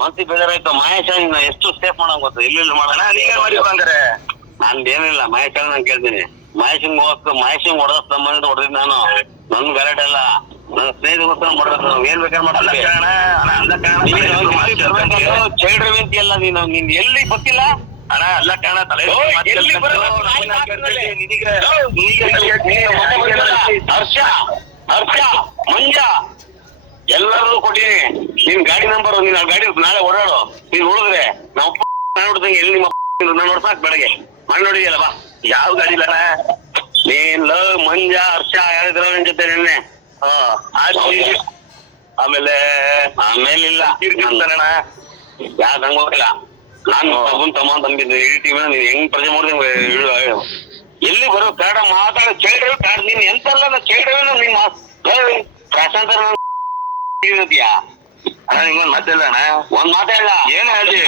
ಮನ್ಸಿಗೆ ಬೇಜಾರಾಯ್ತು. ಮಹೇಶ ಎಷ್ಟು ಸೇಫ್ ಮಾಡೋಂಗ್ ಗೊತ್ತು, ಇಲ್ಲಿ ಮಾಡೋಣ. ನೀವೇ ಮಾಡಿ ಬಂದ್ರೆ ಏನಿಲ್ಲ, ಮಹೇಶ್ ನಾನು ಕೇಳ್ತೀನಿ. ಮಹೇಶಂಗ್ ಹೊಡೆದ ಸಂಬಂಧ ಹೊಡೆದಿದ್ ನಾನು. ನನ್ ಗಲಾಟೆ ಅಲ್ಲ, ನನ್ನ ಸ್ನೇಹಿತಗೋಸ್ಕರ ಮಾಡೋದು. ಏನ್ ಬೇಕಾದ್ರೆ ಮಾಡ್ತೀವಿ. ಚೈಲ್ಡ್ ರವಿ ಅಂತೀಯಲ್ಲ ನೀನು, ನಿನ್ ಎಲ್ಲಿ ಗೊತ್ತಿಲ್ಲ ಅಣ್ಣ. ಅಲ್ಲ ಕಣ, ತಲೆ ಹರ್ಷ ಮಂಜ ಎಲ್ಲರೂ ಕೊಟ್ಟಿನಿ. ನಿನ್ ಗಾಡಿ ನಂಬರ್, ನೀನ್ ಆ ಗಾಡಿ ನಾಳೆ ಓಡಾಡು. ನೀನ್ ಉಳಿದ್ರೆ ನಾವು ನೋಡ್ದಂಗೆ ಎಲ್ಲಿ ನಿಮ್ಮ ನೋಡ್ಸಾಕ್ ಬೆಳಗ್ಗೆ ಮಾಡಿ ನೋಡಿದ್ಯಲ್ಲ. ಬಾ, ಯಾವ ಗಾಡಿ ಇಲ್ಲ ನೀನ್ ಮಂಜ ಹರ್ಷ ಯಾರಿದ್ರ ನನ್ ಜೊತೆ ನಿನ್ನೆ. ಆಮೇಲೆ ಆಮೇಲಿಲ್ಲ ಅಣ್ಣ. ಯಾಕೆ ಹಂಗ ಹೋಗಿಲ್ಲ. ನಾನು ತಗೊಂಡ್ ತಮ್ಮ ತಂದಿದ್ದೆ ಇಡೀ ಟೀಮ್. ನೀನ್ ಹೆಂಗ್ ಪ್ರಜೆ ಮಾಡಿದೆ ಎಲ್ಲಿ ಬರೋ ಕನ್ನಡ ಮಾತಾಡೋ ಚೈಲ್ಡ್ ರವಿ. ನೀನ್ ಎಂತಲ್ಲ ಚೈಲ್ಡ್ ರವಿ. ನಿನ್ ಪ್ರಶಾಂತ ಇದೆಯಾ ಅಣ್ಣ? ನಿಂಗೊಂದು ಮಾತಿಲ್ಲ ಅಣ್ಣ, ಒಂದ್ ಮಾತಾಡಲ್ಲ. ಏನ್ ಹೇಳಿ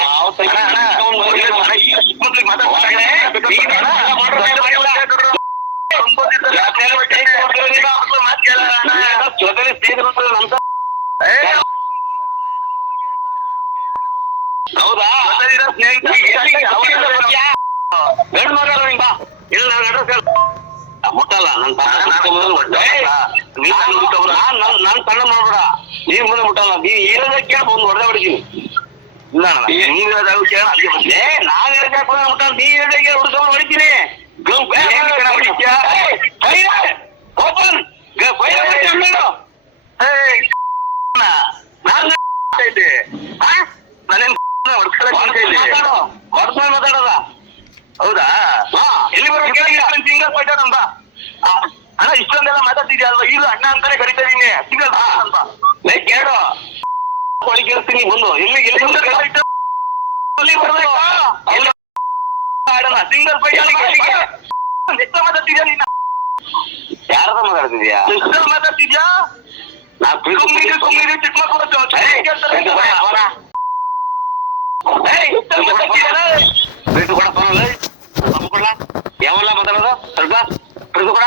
ಹೌದಾ? ಮುಟ್ಟಲ್ಲ ನನ್ ಸಣ್ಣ ಮಾಡ್ಬೇಡ. ನೀವ್ ಮುಂದೆ ಮುಟ್ಟಲ್ಲ. ನೀವ್ ಇರೋದಕ್ಕೆ ಒಂದು ಹೊಡೆದ ಹೊಡಿತೀನಿ. ಇಲ್ಲ ನಾನ್ ಹೇಳಕ್ ಮುಟ್ಟಲ್ಲ. ನೀ ಹೇಳಿಗೆ ಹುಡುಗ ಹೊಡಿತೀನಿ. ಓಪನ್ ಮಾತಾಡೋದ? ಹೌದಾ? ಎಲ್ಲಿ ಸಿಂಗಲ್ ಫೈಟರ್ ಅಂತ ಅಣ್ಣ. ಇಷ್ಟೊಂದೆಲ್ಲ ಮಾತಾಡ್ತಿದ್ಯಾ ಅಲ್ವಾ? ಇಲ್ಲ ಅಣ್ಣ ಅಂತಾನೆ ಕರಿತಾ ಇದೀನಿ. ಸಿಂಗಲ್ ಅಂತ ಕೇಳು. ಹೊಳಿ ಕೇಳಿಸ್ತೀನಿ ಬಂದು. ಎಲ್ಲಿ ಸಿಂಗಲ್ ಫೈಟರ್ ಎಷ್ಟು ಮಾತಾಡ್ತಿದ್ಯಾ ನೀನು? ಯಾರದ ಮಾತಾಡ್ತಿದ್ಯಾ? ಎಷ್ಟು ಮಾತಾಡ್ತಿದ್ಯಾ? ಯಾವಲ್ಲ ಮಾತಾಡೋದು? ಸ್ವಲ್ಪ ಪ್ರೀತಿ ಕೊಡ.